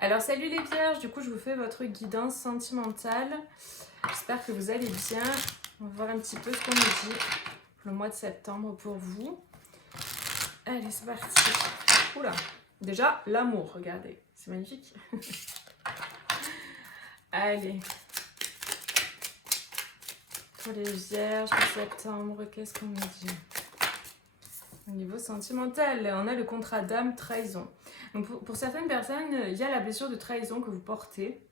Alors salut les vierges, du coup je vous fais votre guidance sentimentale. J'espère que vous allez bien. On va voir un petit peu ce qu'on nous dit pour le mois de septembre pour vous. Allez, c'est parti. Oula, déjà l'amour, regardez, c'est magnifique. Allez. Pour les vierges, pour septembre, qu'est-ce qu'on nous dit? Au niveau sentimental, on a le contrat d'âme, trahison. Donc pour certaines personnes, il y a la blessure de trahison que vous portez.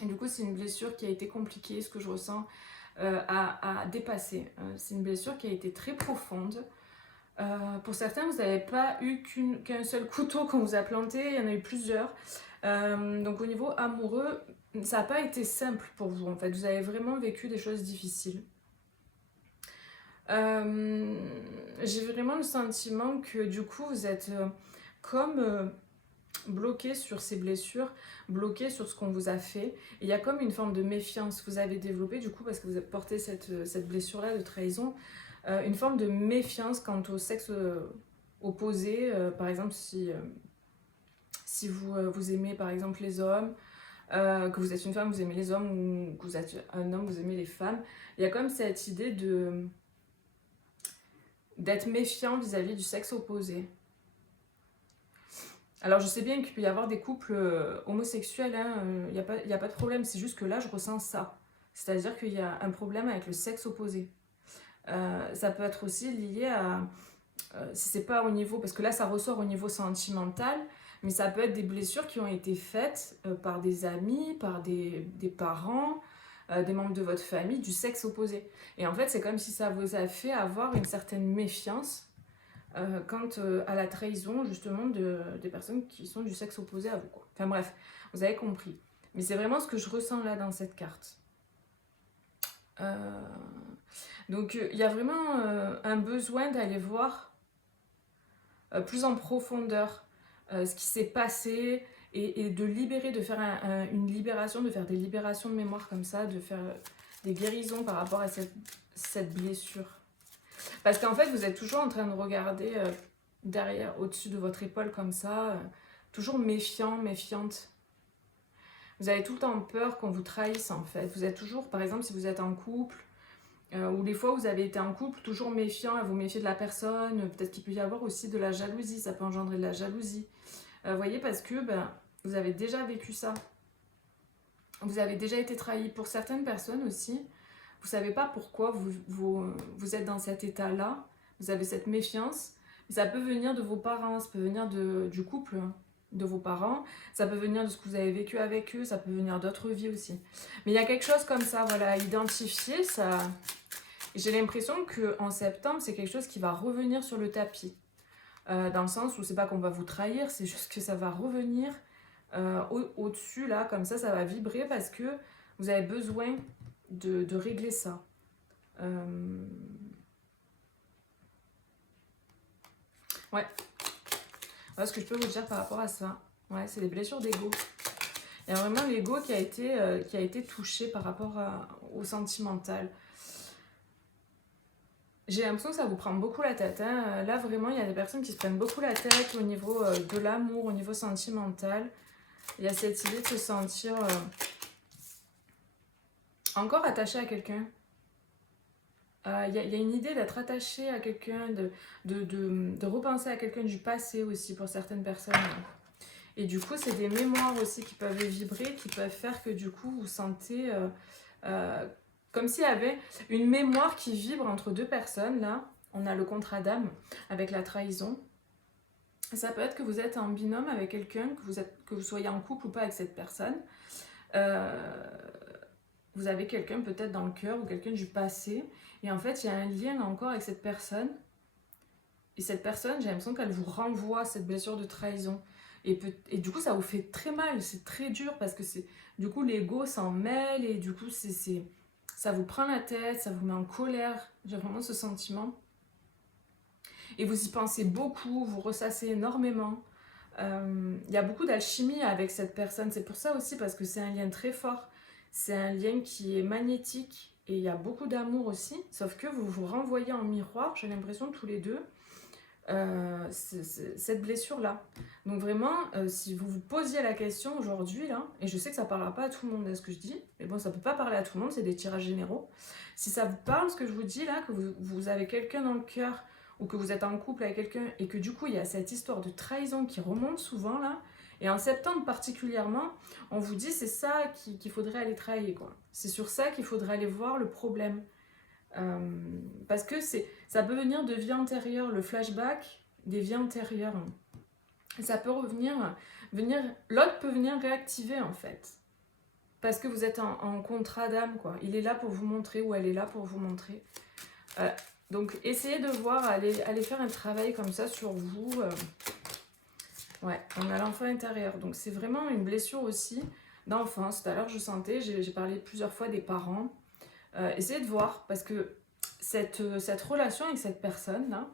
Et du coup, c'est une blessure qui a été compliquée, ce que je ressens, à dépasser. C'est une blessure qui a été très profonde. Pour certains, vous n'avez pas eu qu'un seul couteau qu'on vous a planté, il y en a eu plusieurs. Donc au niveau amoureux, ça n'a pas été simple pour vous en fait. Vous avez vraiment vécu des choses difficiles. J'ai vraiment le sentiment que du coup vous êtes comme bloqué sur ces blessures, bloqué sur ce qu'on vous a fait. Et il y a comme une forme de méfiance que vous avez développée du coup parce que vous avez porté cette blessure-là de trahison, une forme de méfiance quant au sexe opposé. Par exemple, si vous aimez par exemple les hommes, que vous êtes une femme, vous aimez les hommes, ou que vous êtes un homme, vous aimez les femmes, il y a comme cette idée d'être méfiant vis-à-vis du sexe opposé. Alors je sais bien qu'il peut y avoir des couples homosexuels, il n'y a pas de problème, c'est juste que là je ressens ça. C'est-à-dire qu'il y a un problème avec le sexe opposé. Ça peut être aussi lié à, si c'est pas au niveau, parce que là ça ressort au niveau sentimental, mais ça peut être des blessures qui ont été faites par des amis, par des parents, des membres de votre famille du sexe opposé. Et en fait c'est comme si ça vous a fait avoir une certaine méfiance quant à la trahison justement des personnes qui sont du sexe opposé à vous, quoi. Enfin bref, vous avez compris. Mais c'est vraiment ce que je ressens là dans cette carte. Donc il y a vraiment un besoin d'aller voir plus en profondeur ce qui s'est passé et de libérer, de faire une libération, de faire des libérations de mémoire comme ça, de faire des guérisons par rapport à cette blessure. Parce qu'en fait, vous êtes toujours en train de regarder derrière, au-dessus de votre épaule comme ça, toujours méfiant, méfiante. Vous avez tout le temps peur qu'on vous trahisse en fait. Vous êtes toujours, par exemple, si vous êtes en couple, ou des fois vous avez été en couple, toujours méfiant, à vous méfier de la personne. Peut-être qu'il peut y avoir aussi de la jalousie, ça peut engendrer de la jalousie. Vous voyez, parce que vous avez déjà vécu ça. Vous avez déjà été trahi. Pour certaines personnes aussi, vous savez pas pourquoi vous êtes dans cet état-là, vous avez cette méfiance, mais ça peut venir de vos parents, ça peut venir du couple de vos parents, ça peut venir de ce que vous avez vécu avec eux, ça peut venir d'autres vies aussi. Mais il y a quelque chose comme ça, voilà, à identifier, ça. J'ai l'impression qu'en septembre, c'est quelque chose qui va revenir sur le tapis. Dans le sens où c'est pas qu'on va vous trahir, c'est juste que ça va revenir au-dessus, là, comme ça va vibrer parce que vous avez besoin de régler ça. Ouais. Voilà ce que je peux vous dire par rapport à ça. Ouais, c'est des blessures d'ego. Il y a vraiment l'ego qui a été touché par rapport au sentimental. J'ai l'impression que ça vous prend beaucoup la tête. Hein. Là, vraiment, il y a des personnes qui se prennent beaucoup la tête au niveau de l'amour, au niveau sentimental. Il y a cette idée de se sentir encore attaché à quelqu'un. Il y a une idée d'être attaché à quelqu'un, de repenser à quelqu'un du passé aussi pour certaines personnes. Et du coup, c'est des mémoires aussi qui peuvent vibrer, qui peuvent faire que du coup, vous sentez comme s'il y avait une mémoire qui vibre entre deux personnes. Là, on a le contrat d'âme avec la trahison. Ça peut être que vous êtes en binôme avec quelqu'un, que vous soyez en couple ou pas avec cette personne. Vous avez quelqu'un peut-être dans le cœur ou quelqu'un du passé. Et en fait, il y a un lien encore avec cette personne. Et cette personne, j'ai l'impression qu'elle vous renvoie cette blessure de trahison. Et du coup, ça vous fait très mal, c'est très dur parce que du coup, l'ego s'en mêle et du coup, ça vous prend la tête, ça vous met en colère. J'ai vraiment ce sentiment. Et vous y pensez beaucoup, vous ressassez énormément. Il y a beaucoup d'alchimie avec cette personne. C'est pour ça aussi, parce que c'est un lien très fort. C'est un lien qui est magnétique et il y a beaucoup d'amour aussi. Sauf que vous vous renvoyez en miroir, j'ai l'impression, tous les deux. cette blessure-là. Donc vraiment, si vous vous posiez la question aujourd'hui, là, et je sais que ça ne parlera pas à tout le monde, ce que je dis, mais bon, ça ne peut pas parler à tout le monde, c'est des tirages généraux. Si ça vous parle, ce que je vous dis là, que vous avez quelqu'un dans le cœur, ou que vous êtes en couple avec quelqu'un, et que du coup, il y a cette histoire de trahison qui remonte souvent, là, et en septembre particulièrement, on vous dit c'est ça qu'il faudrait aller travailler, quoi. C'est sur ça qu'il faudrait aller voir le problème. Parce que ça peut venir de vie antérieure, le flashback des vies antérieures. Ça peut l'autre peut venir réactiver en fait. Parce que vous êtes en contrat d'âme, quoi. Il est là pour vous montrer, ou elle est là pour vous montrer. Donc essayez de voir, aller faire un travail comme ça sur vous. Ouais, on a l'enfant intérieur. Donc c'est vraiment une blessure aussi d'enfance. Tout à l'heure je sentais, j'ai parlé plusieurs fois des parents. Essayez de voir, parce que cette relation avec cette personne-là,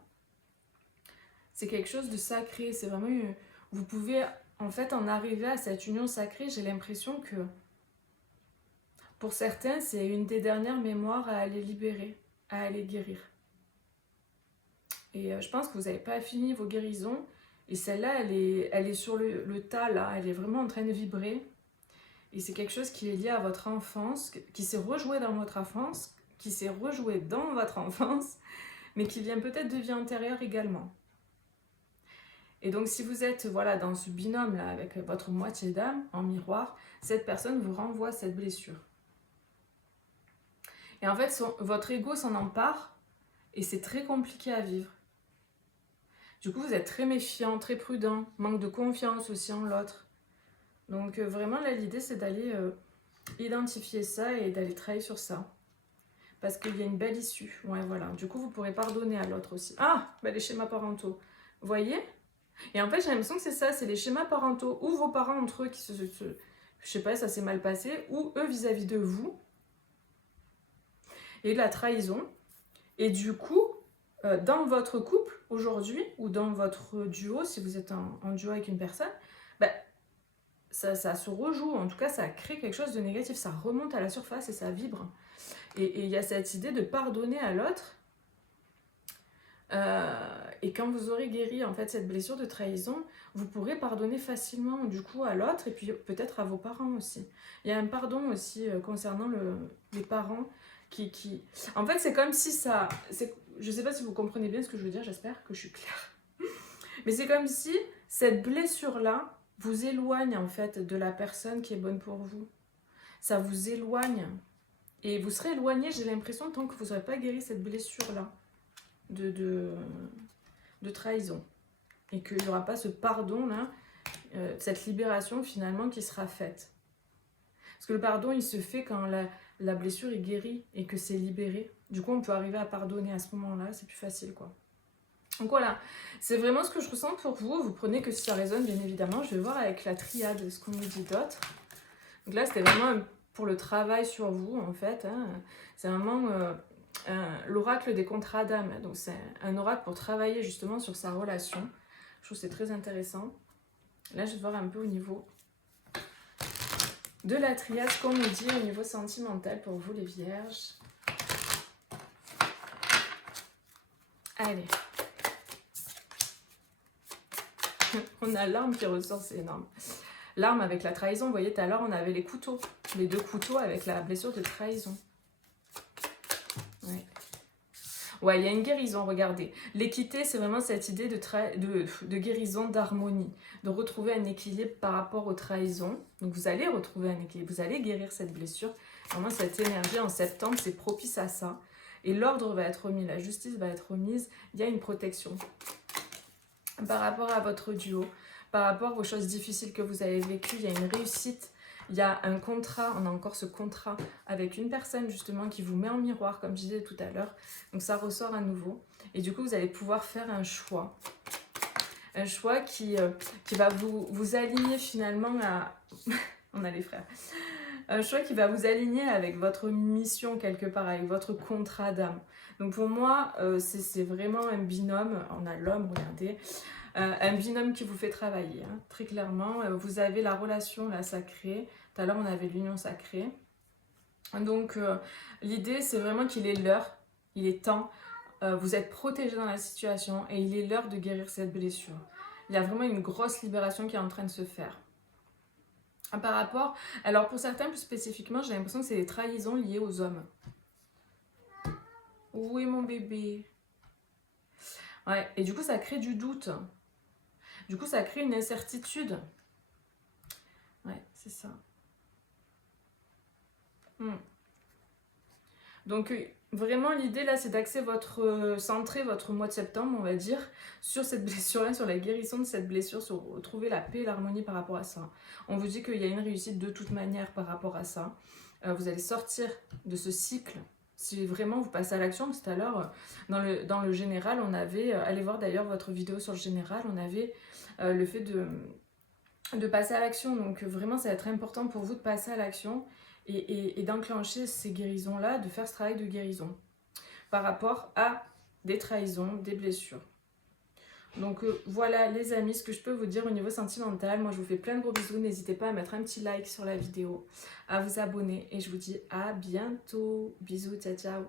c'est quelque chose de sacré. C'est vraiment vous pouvez en fait en arriver à cette union sacrée. J'ai l'impression que pour certains, c'est une des dernières mémoires à aller libérer, à aller guérir. Et je pense que vous n'avez pas fini vos guérisons. Et celle-là, elle est sur le tas, là. Elle est vraiment en train de vibrer. Et c'est quelque chose qui est lié à votre enfance, qui s'est rejoué dans votre enfance, qui s'est rejoué dans votre enfance, mais qui vient peut-être de vie antérieure également. Et donc si vous êtes voilà, dans ce binôme-là avec votre moitié d'âme en miroir, cette personne vous renvoie cette blessure. Et en fait, votre ego s'en empare et c'est très compliqué à vivre. Du coup, vous êtes très méfiant, très prudent, manque de confiance aussi en l'autre. Donc vraiment, là, l'idée, c'est d'aller identifier ça et d'aller travailler sur ça. Parce qu'il y a une belle issue. Ouais, voilà. Du coup, vous pourrez pardonner à l'autre aussi. Ah, bah, les schémas parentaux. Vous voyez ? Et en fait, j'ai l'impression que c'est ça, c'est les schémas parentaux, ou vos parents entre eux qui je sais pas, ça s'est mal passé, ou eux vis-à-vis de vous. Et de la trahison. Et du coup, dans votre couple, aujourd'hui, ou dans votre duo, si vous êtes en duo avec une personne, bah, ça se rejoue, en tout cas ça crée quelque chose de négatif, ça remonte à la surface et ça vibre. Et il y a cette idée de pardonner à l'autre. Et quand vous aurez guéri en fait cette blessure de trahison, vous pourrez pardonner facilement du coup à l'autre et puis peut-être à vos parents aussi. Il y a un pardon aussi concernant les parents qui... En fait c'est comme si ça... Je sais pas si vous comprenez bien ce que je veux dire, j'espère que je suis claire. Mais c'est comme si cette blessure-là vous éloigne en fait de la personne qui est bonne pour vous. Ça vous éloigne. Et vous serez éloigné, j'ai l'impression, tant que vous n'aurez pas guéri cette blessure-là de trahison. Et qu'il n'y aura pas ce pardon-là, cette libération finalement qui sera faite. Parce que le pardon, il se fait quand la blessure est guérie et que c'est libéré. Du coup, on peut arriver à pardonner à ce moment-là, c'est plus facile, quoi. Donc voilà, c'est vraiment ce que je ressens pour vous. Vous prenez que si ça résonne, bien évidemment. Je vais voir avec la triade ce qu'on nous dit d'autre. Donc là, c'était vraiment pour le travail sur vous, en fait. Hein. C'est vraiment l'oracle des contrats d'âme. Donc c'est un oracle pour travailler justement sur sa relation. Je trouve que c'est très intéressant. Là, je vais voir un peu au niveau de la triade, ce qu'on nous dit au niveau sentimental pour vous, les vierges. Allez. On a l'arme qui ressort, c'est énorme. L'arme avec la trahison, vous voyez, tout à l'heure, on avait les couteaux. Les 2 couteaux avec la blessure de trahison. Ouais, il y a une guérison, regardez. L'équité, c'est vraiment cette idée de guérison, d'harmonie. De retrouver un équilibre par rapport aux trahisons. Donc vous allez retrouver un équilibre, vous allez guérir cette blessure. Vraiment, cette énergie en septembre, c'est propice à ça. Et l'ordre va être remis, la justice va être remise. Il y a une protection. Par rapport à votre duo, par rapport aux choses difficiles que vous avez vécues, il y a une réussite, il y a un contrat, on a encore ce contrat avec une personne justement qui vous met en miroir, comme je disais tout à l'heure, donc ça ressort à nouveau, et du coup vous allez pouvoir faire un choix qui va vous aligner finalement à... on a les frères. Un choix qui va vous aligner avec votre mission quelque part, avec votre contrat d'âme. Donc pour moi, c'est vraiment un binôme. On a l'homme, regardez. Un binôme qui vous fait travailler, hein, très clairement. Vous avez la relation là, sacrée. Tout à l'heure, on avait l'union sacrée. Donc l'idée, c'est vraiment qu'il est l'heure, il est temps vous êtes protégé dans la situation et il est l'heure de guérir cette blessure. Il y a vraiment une grosse libération qui est en train de se faire. Par rapport, alors pour certains plus spécifiquement, j'ai l'impression que c'est des trahisons liées aux hommes. Oui mon bébé. Ouais, et du coup ça crée du doute. Du coup ça crée une incertitude. Ouais, c'est ça. Donc vraiment l'idée là c'est d'axer centrer votre mois de septembre on va dire sur cette blessure là, sur la guérison de cette blessure, sur trouver la paix et l'harmonie par rapport à ça. On vous dit qu'il y a une réussite de toute manière par rapport à ça. Vous allez sortir de ce cycle si vraiment vous passez à l'action. Tout à l'heure dans le général on avait, allez voir d'ailleurs votre vidéo sur le général, on avait le fait de passer à l'action. Donc vraiment ça va être important pour vous de passer à l'action et d'enclencher ces guérisons-là, de faire ce travail de guérison par rapport à des trahisons, des blessures. Donc voilà les amis, ce que je peux vous dire au niveau sentimental. Moi je vous fais plein de gros bisous, n'hésitez pas à mettre un petit like sur la vidéo, à vous abonner et je vous dis à bientôt. Bisous, ciao ciao.